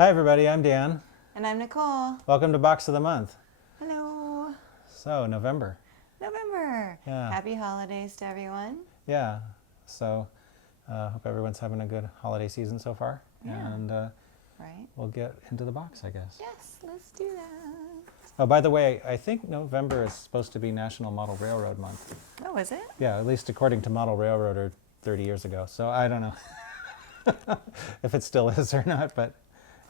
Hi everybody, I'm Dan. And I'm Nicole. Welcome to Box of the Month. Hello. So, November. November. Yeah. Happy holidays to everyone. Yeah. So, hope everyone's having a good holiday season so far. Yeah. And Right? we'll get into the box, I guess. Yes, let's do that. Oh, by the way, I think November is supposed to be National Model Railroad Month. Oh, is it? Yeah, at least according to Model Railroader 30 years ago. So, I don't know if it still is or not, but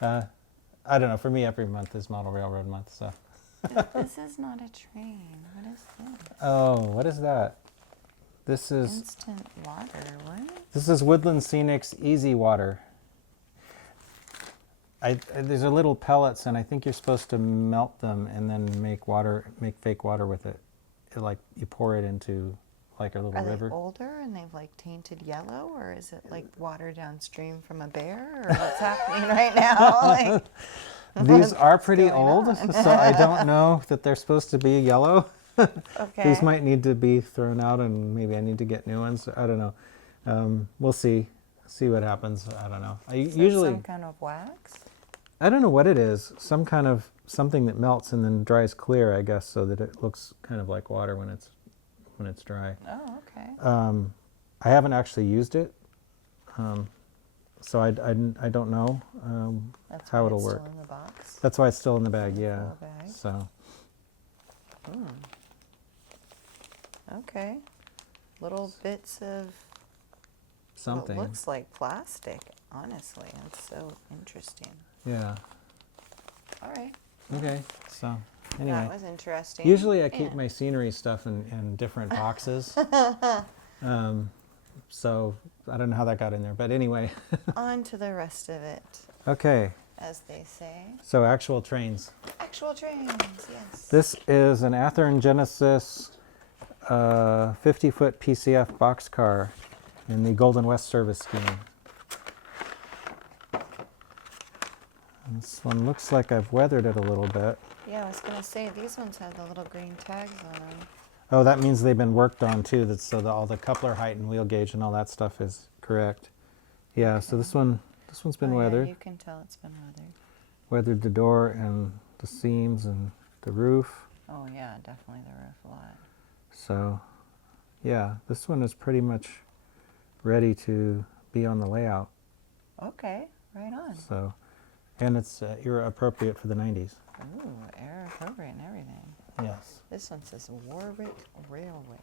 I don't know. For me, every month is Model Railroad Month, so. This is not a train. What is this? Oh, what is that? This is Instant water. What? This is Woodland Scenics Easy Water. There's a little pellets, and I think you're supposed to melt them and then make fake water with it. Like you pour it into like a little Are river. they older and they've like tainted yellow, or is it like water downstream from a bear, or what's happening right now? Like, These are pretty going old, on? so I don't know that they're supposed to be yellow. Okay. These might need to be thrown out, and maybe I need to get new ones. I don't know. We'll see. See what happens. I don't know. Usually some kind of wax. I don't know what it is. Some kind of something that melts and then dries clear, I guess, so that it looks kind of like water when it's dry. Oh, okay. I haven't actually used it, so I don't know That's how why it'll it's work. Still in the box. That's why it's still in the bag. In the Yeah. full bag. So Okay. Little bits of something. what looks like plastic, honestly. It's so interesting. Yeah. All right. Okay. So anyway. That was interesting. Usually I keep Yeah. my scenery stuff in different boxes. So I don't know how that got in there, but anyway. On to the rest of it, Okay, as they say. so actual trains. Actual trains, yes. This is an Athearn Genesis 50-foot PCF boxcar in the Golden West service scheme. And this one looks like I've weathered it a little bit. Yeah, I was going to say, these ones have the little green tags on them. Oh, that means they've been worked on too, so that all the coupler height and wheel gauge and all that stuff is correct. Yeah, so this one's been Oh, yeah, weathered. you can tell it's been weathered. Weathered the door and the seams and the roof. Oh, yeah, definitely the roof a lot. So, yeah, this one is pretty much ready to be on the layout. Okay, right on. So, and it's era appropriate for the 90s. Ooh, air appropriate and everything. Yes. This one says Warwick Railway.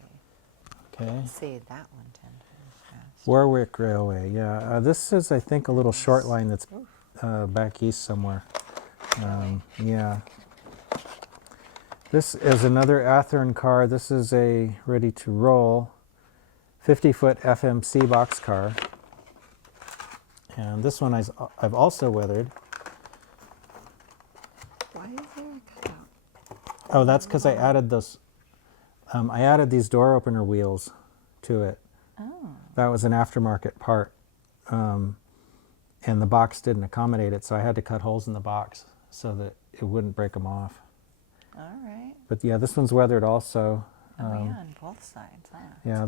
Okay. Say that one 10 times fast. Warwick Railway. Yeah. This is, I think, a little short line that's back east somewhere. Yeah. This is another Athearn car. This is a ready to roll 50-foot FMC boxcar. And this one I've also weathered. Why is there a cutout? Oh, that's because I added those. I added these door opener wheels to it. Oh, That was an aftermarket part, and the box didn't accommodate it, so I had to cut holes in the box so that it wouldn't break them off. all right. But yeah, this one's weathered also. Oh, yeah, on both sides, huh? Yeah,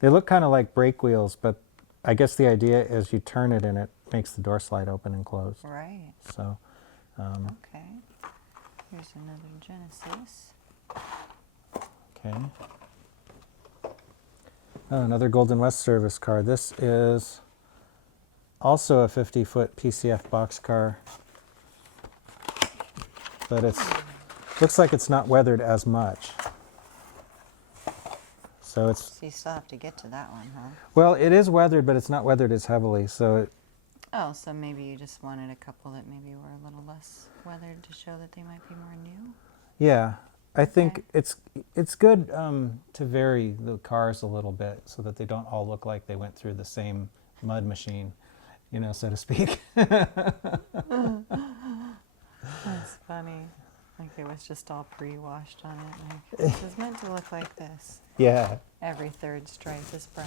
they look kind of like brake wheels, but I guess the idea is you turn it and it makes the door slide open and close. Right. So, Okay. Here's another Genesis. okay. Oh, another Golden West service car. This is also a 50-foot PCF boxcar, but it looks like it's not weathered as much. So it's, So you still have to get to that one, huh? well, it is weathered, but it's not weathered as heavily. So Oh, so maybe you just wanted a couple that maybe were a little less weathered to show that they might be more new? yeah, I think Okay. it's good to vary the cars a little bit so that they don't all look like they went through the same mud machine, so to speak. That's funny. Like it was just all pre-washed on it. Like, this is meant to look like this. Yeah, Every third stripe is brown.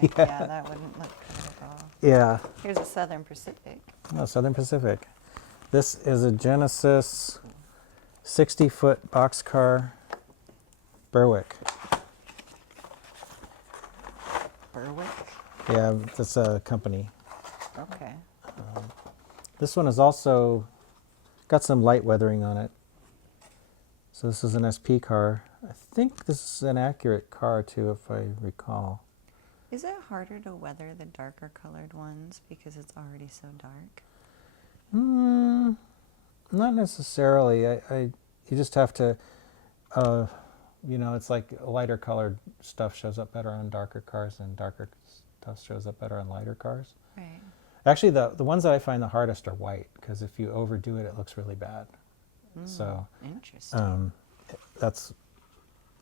Like, yeah, that wouldn't look good at all. yeah. Here's a Southern Pacific. No, Southern Pacific. This is a Genesis 60-foot boxcar Berwick. Berwick? Yeah, that's a company. Okay. This one is also got some light weathering on it. So this is an SP car. I think this is an accurate car too, if I recall. Is it harder to weather the darker colored ones because it's already so dark? Not necessarily. You just have to, it's like lighter colored stuff shows up better on darker cars and darker stuff shows up better on lighter cars. Right. Actually, the ones that I find the hardest are white, because if you overdo it, it looks really bad. So interesting.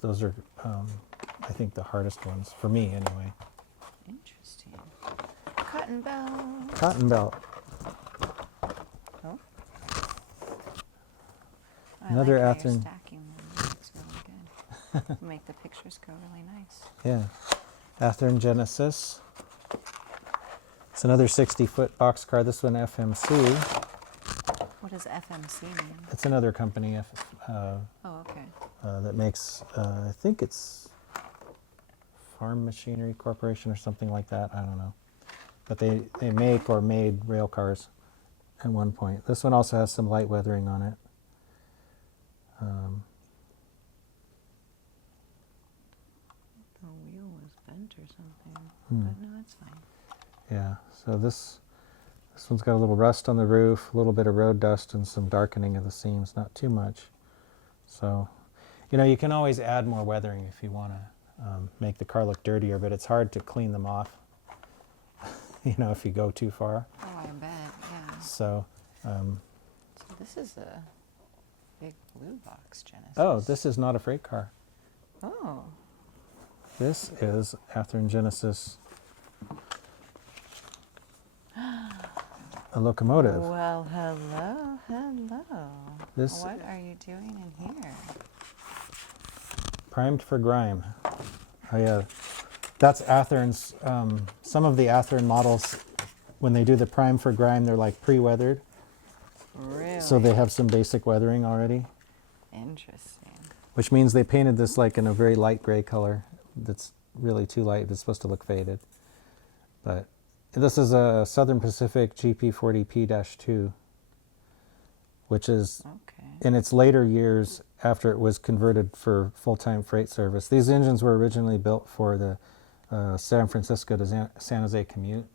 those are, I think, the hardest ones, for me anyway. Interesting. Cotton belt. Cotton belt. Oh. Another I like how you're Athearn. stacking them. That looks really good. Make the pictures go really nice. Yeah. Athearn Genesis. It's another 60-foot boxcar. This one FMC. What does FMC mean? It's another company Oh, okay. that makes, I think it's Farm Machinery Corporation or something like that. I don't know. But they make or made rail cars at one point. This one also has some light weathering on it. The wheel was bent or something, but no, it's fine. Yeah, so this one's got a little rust on the roof, a little bit of road dust, and some darkening of the seams, not too much. So, you can always add more weathering if you want to make the car look dirtier, but it's hard to clean them off, if you go too far. Oh, I bet, yeah. So, So this is a big blue box Genesis. oh, this is not a freight car. Oh. This is Athearn Genesis, a locomotive. Well, hello, hello. This What are you doing in here? primed for grime. Oh yeah, that's Athearn's. Some of the Athearn models, when they do the prime for grime, they're like pre-weathered. Really? So they have some basic weathering already, Interesting. which means they painted this like in a very light gray color. That's really too light. It's supposed to look faded. But this is a Southern Pacific GP40P-2, which is Okay. in its later years after it was converted for full-time freight service. These engines were originally built for the San Francisco to San Jose commute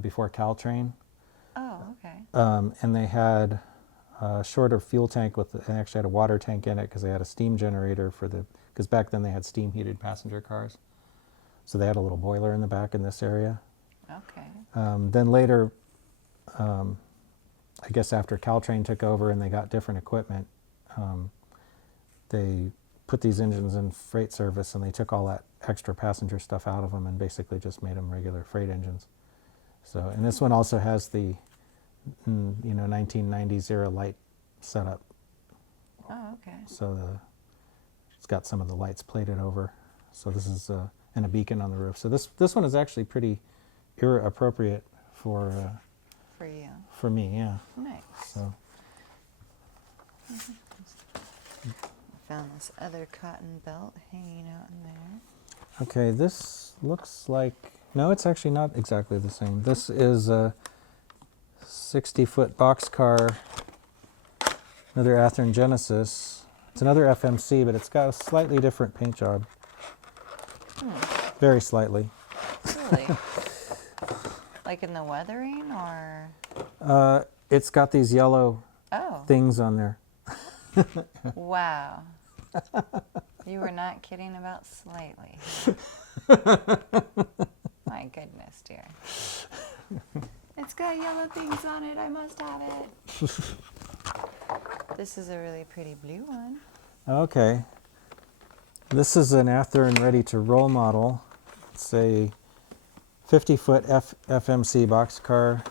before Caltrain. Oh, okay. And they had a shorter fuel tank they actually had a water tank in it because they had a steam generator because back then they had steam heated passenger cars. So they had a little boiler in the back in this area. Okay. Then later, I guess after Caltrain took over and they got different equipment, they put these engines in freight service and they took all that extra passenger stuff out of them and basically just made them regular freight engines. So, and this one also has the, 1990s era light setup. Oh, okay. So it's got some of the lights plated over. So this is and a beacon on the roof. So this one is actually pretty era appropriate for For you. for me. Yeah. Nice. So Found this other cotton belt hanging out in there. okay, this looks like no, it's actually not exactly the same. This is a 60-foot boxcar, another Athearn Genesis. It's another FMC, but it's got a slightly different paint job. Very slightly. Really? Like in the weathering or? It's got these yellow Oh, things on there. wow. You were not kidding about slightly. My goodness, dear. It's got yellow things on it. I must have it. This is a really pretty blue one. Okay. This is an Athearn ready to roll model. It's a 50-foot FMC boxcar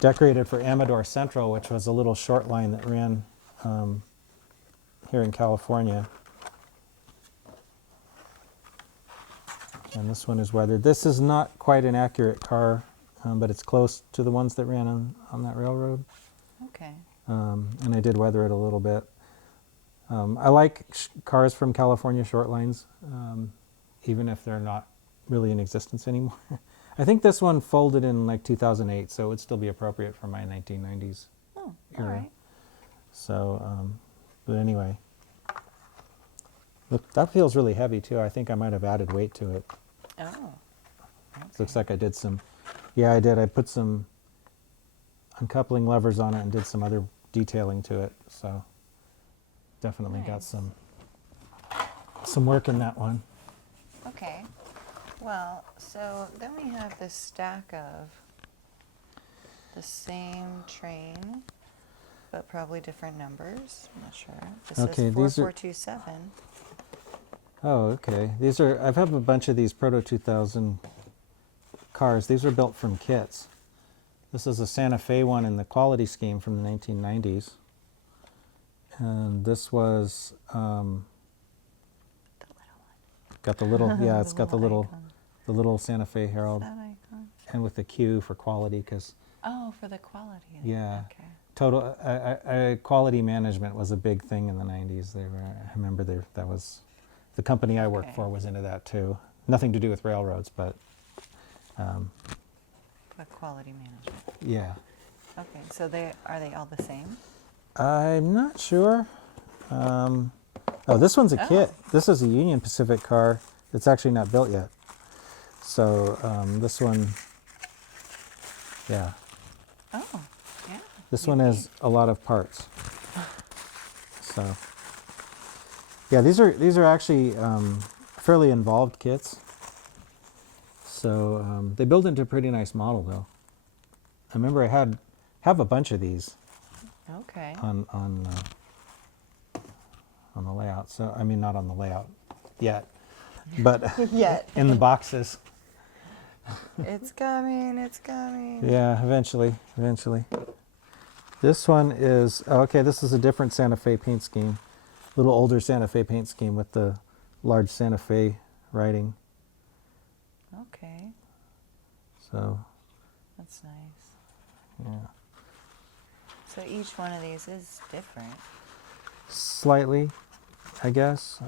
decorated for Amador Central, which was a little short line that ran here in California. And this one is weathered. This is not quite an accurate car, but it's close to the ones that ran on that railroad. Okay. And I did weather it a little bit. I like cars from California short lines, even if they're not really in existence anymore. I think this one folded in like 2008, so it would still be appropriate for my 1990s Oh, all era. right. So, but anyway. Look, that feels really heavy too. I think I might have added weight to it. Oh. Okay. Looks like I did some, yeah, I did. I put some uncoupling levers on it and did some other detailing to it. So definitely got Nice. some work in that one. Okay. Well, so then we have this stack of the same train, but probably different numbers. I'm not sure. This Okay, is these are- 4427. Oh, okay. These are, I've had a bunch of these Proto 2000 cars. These were built from kits. This is a Santa Fe one in the quality scheme from the 1990s. And this was, The little one. got the little, yeah, it's got the little, icon. the little Santa Fe Herald, That icon. and with the Q for quality, because Oh, for the quality. Yeah. Okay. total quality management was a big thing in the 90s. They were, I remember that was, the company I worked Okay. for was into that too. Nothing to do with railroads, but The quality management. yeah. Okay, so are they all the same? I'm not sure. Oh, this one's a kit. This is a Union Pacific car that's actually not built yet. So this one, yeah, Oh, yeah. this one has a lot of parts. So yeah, these are actually fairly involved kits. So they build into a pretty nice model though. I remember I have a bunch of these Okay. on the layout. So I mean, not on the layout yet, but Yet. in the boxes. It's coming, it's coming. Yeah, eventually. This one is, oh, okay, this is a different Santa Fe paint scheme. A little older Santa Fe paint scheme with the large Santa Fe writing. Okay, So, that's nice. yeah. So each one of these is different. Slightly, I guess.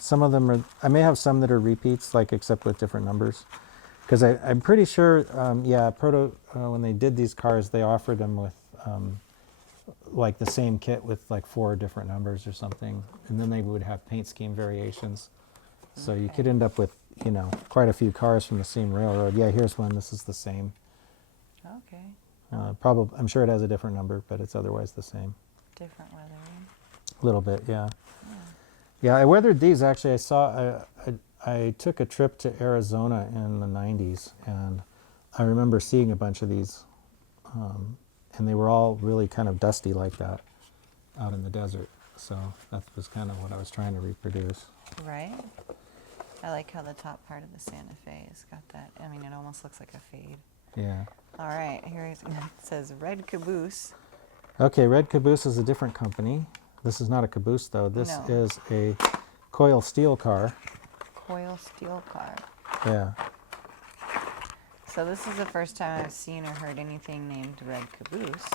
Some of them are, I may have some that are repeats, like except with different numbers. Because I'm pretty sure, yeah, when they did these cars, they offered them with like the same kit with like 4 different numbers or something. And then they would have paint scheme variations. So you could Okay. end up with, you know, quite a few cars from the same railroad. Yeah, here's one. This is the same. Okay, Probably, I'm sure it has a different number, but it's otherwise the same. different weathering. A little bit, yeah. Yeah. Yeah, I weathered these actually. I took a trip to Arizona in the 90s, and I remember seeing a bunch of these, and they were all really kind of dusty like that out in the desert. So that was kind of what I was trying to reproduce. Right? I like how the top part of the Santa Fe has got that. I mean, it almost looks like a fade. Yeah. All right, here it says Red Caboose. Okay, Red Caboose is a different company. This is not a caboose though. This No. is a Coil steel car. Coil steel car. Yeah. So this is the first time I've seen or heard anything named Red Caboose.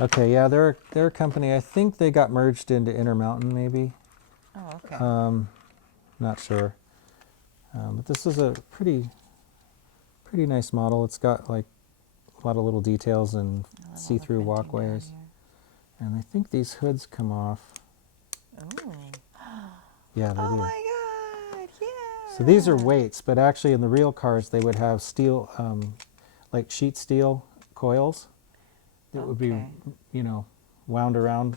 Okay, yeah, they're a company. I think they got merged into Intermountain maybe. Oh, okay. Not sure. But this is a pretty nice model. It's got like a lot of little details and I love all the see-through printing down walkways. And I think these hoods come off. here. Ooh. Yeah, they Oh do. my God! Yeah. So these are weights, but actually in the real cars they would have steel, like sheet steel coils that would be, Okay. you know, wound around.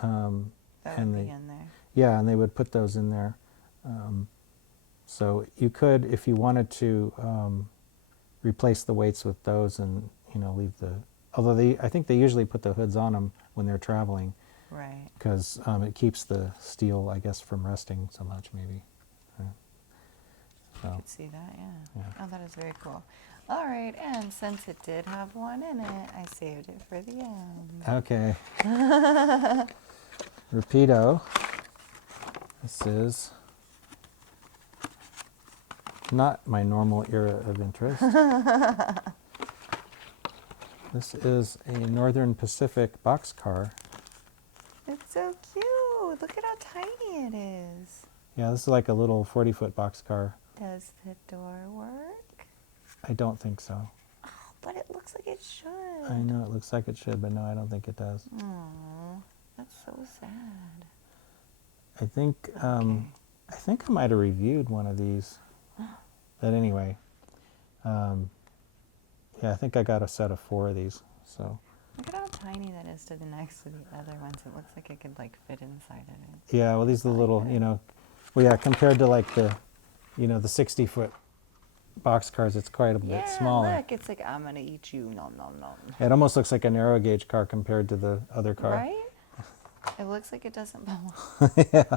That and would be they- in there. Yeah, and they would put those in there. So you could, if you wanted to, replace the weights with those and, you know, leave the, although I think they usually put the hoods on them when they're traveling Right. because it keeps the steel, I guess, from rusting so much maybe. I So, could see that, yeah. Yeah. Oh, that is very cool. All right, and since it did have one in it, I saved it for the end. okay. Rapido. This is not my normal era of interest. This is a Northern Pacific boxcar. It's so cute. Look at how tiny it is. Yeah, this is like a little 40-foot boxcar. Does the door work? I don't think so. But it looks like it should. I know it looks like it should, but no, I don't think it does. Aw, that's so sad. I think Okay. I think I might have reviewed one of these. But anyway, yeah, I think I got a set of 4 of these. So Look at how tiny that is to the next to the other ones. It looks like it could like fit inside of it. yeah, well, these are the I little, like you it. know, well, yeah, compared to like the, you know, the 60-foot box cars, it's quite a bit Yeah, smaller. look, it's like I'm gonna eat you, nom nom nom. It almost looks like a narrow gauge car compared to the other car. Right? It looks like it doesn't belong. Yeah.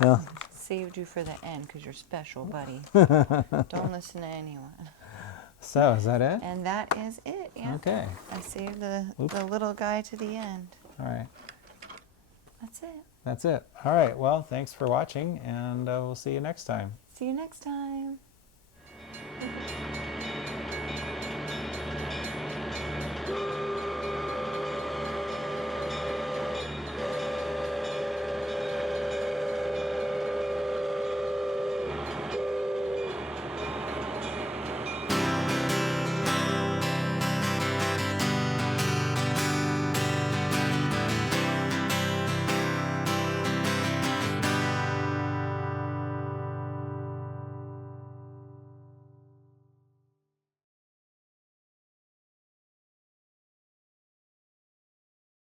Well, Saved you for the end because you're special, buddy. Don't listen to anyone. so is that it? And that is it. Yeah. Okay. I saved the Oops. little guy to the end. All right. That's it. That's it. All right. Well, thanks for watching, and we'll see you next time. See you next time.